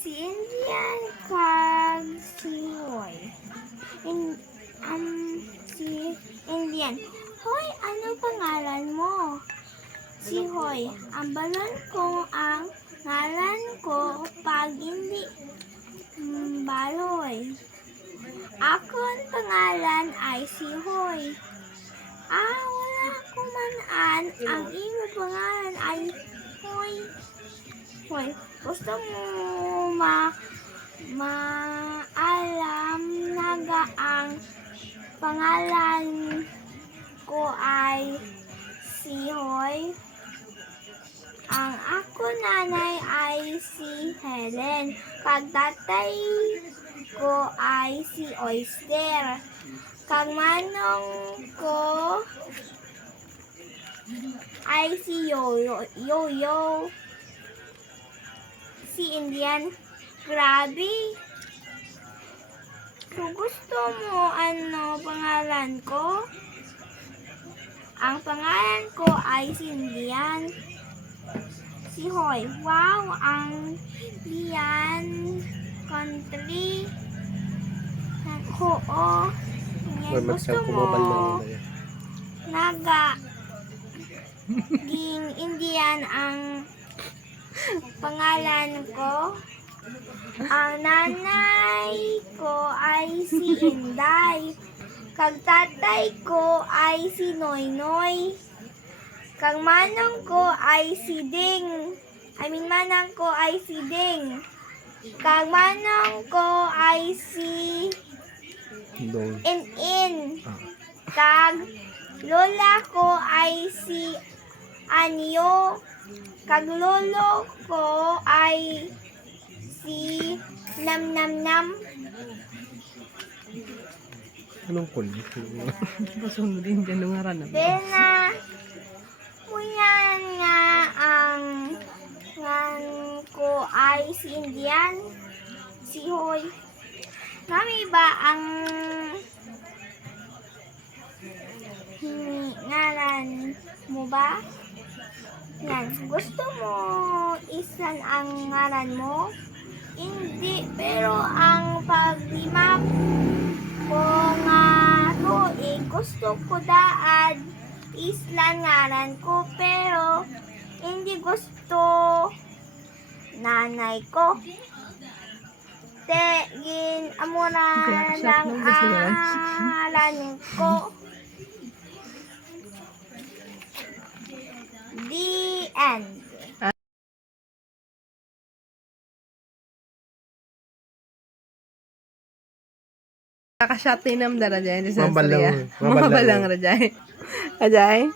Si Indian kag si Hoy. Si Indian. Hoy, ano pangalan mo? Si Hoy. Ang balon ko ang ngalan ko pag hindi baloy. Akong pangalan ay si Hoy. Wala ko manan. Ang imo pangalan ay Hoy. Hoy, gusto mo maalam naga ang pangalan ko ay si Hoy? Ang ako nanay ay si Helen. Kag tatay ko ay si Oyster. Kag manong ko ay si Yoyo. Si Indian, grabe. So, gusto mo ano pangalan ko? Ang pangalan ko ay si Indian. Si Hoy, wow, ang Indian country. Oo. Gusto mo naga ding Indian ang pangalan ko. Ang nanay ko ay si Inday. Kag tatay ko ay si Noynoy. Kag manong ko ay si Ding. Manang ko ay si Ding. Kag manong ko ay si In. Kag lola ko ay si Anyo. Kag lolo ko ay si Nam. Anong kulit? Masunod din dyan nung harap na. Bena, muyan nga ang ngan ko ay si Indian, si Hoy. Nami ba ang ngalan mo ba? Yan, gusto mo isan ang ngalan mo? Hindi, pero ang paglimap ko nga gusto ko daad islan ngalan ko, pero hindi gusto nanay ko. Gin amura ng ngalan ko. The end. Kakashot ni Nam dara dyan. Mabalang. Mabalang ra dyan. Ajay.